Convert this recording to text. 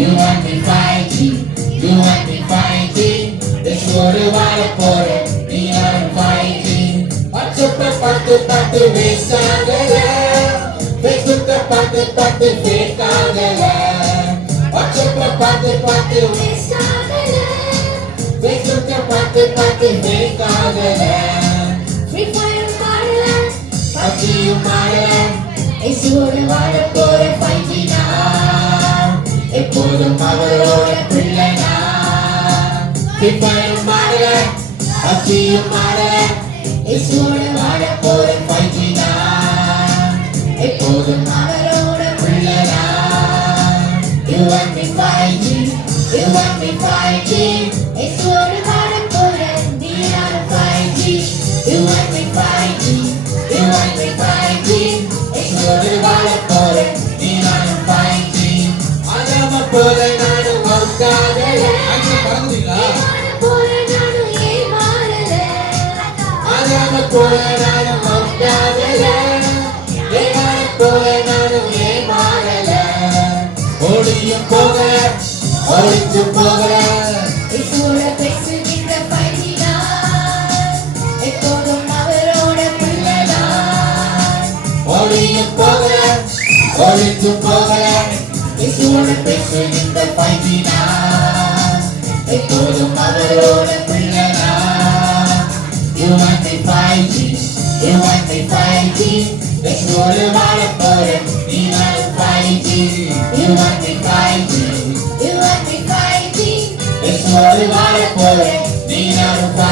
You want me 5G, you want me 5G. ஒரு வாழ போறேன் நீ நான் 5G. வாட்ஸ்அப்ப பார்த்து பார்த்து வேஸ்ட் ஆகல, ஃபேஸ்புக்க பார்த்து பார்த்து ஃபேக் ஆகல. வாட்ஸ்அப்ப பார்த்து பார்த்து வேஸ்ட் ஆகல, ஃபேஸ்புக்க பார்த்து பார்த்து ஃபேக் ஆகல. ஃப்ரீ ஃபயர் மாறல, பப்ஜியும் மாறல, இசுவோடு வாழ போற 5G நான் எப்போதும் அவரோட பிள்ளைனா. ஃப்ரீ ஃபயர் மாறல, பப்ஜியும் மாறல, இசுவோடு வாழ போற 5G நான் எப்போதும் அவரோட பிள்ளைனா. You want me 5G, you want me 5G. இசுவோடு வாழ போற நீ நான் 5G. You want me 5G, you want me 5G. இசுவோடு வாழ போற நீ நான் 5G. ஆகாம போற நானும் மவுத்தாகல, அங்க பறந்துட்டீங்களா? போற நானும் ஏமாறல, ஆகாம போற நானும் மவுத்தாகல, ஏமாற போற நானும் ஏமாறல. ஓடியும் போகல, ஒழிச்சு போகல, இசுவோட பேசுகின்ற 5G நான் எப்போதும் அவரோட பிள்ளைனா. ஓடியும் போகல, ஒழிச்சு போகல, இசுவோட பேசுகின்ற 5G நான் எப்போதும் அவரோட பிள்ளைனா. You want me 5G, you want me 5G. இசுவோடு வாழ போறேன் நீ நான் 5G. You want me 5G, you want me 5G. இசுவோடு வாழ போறேன் நீ நான் 5G.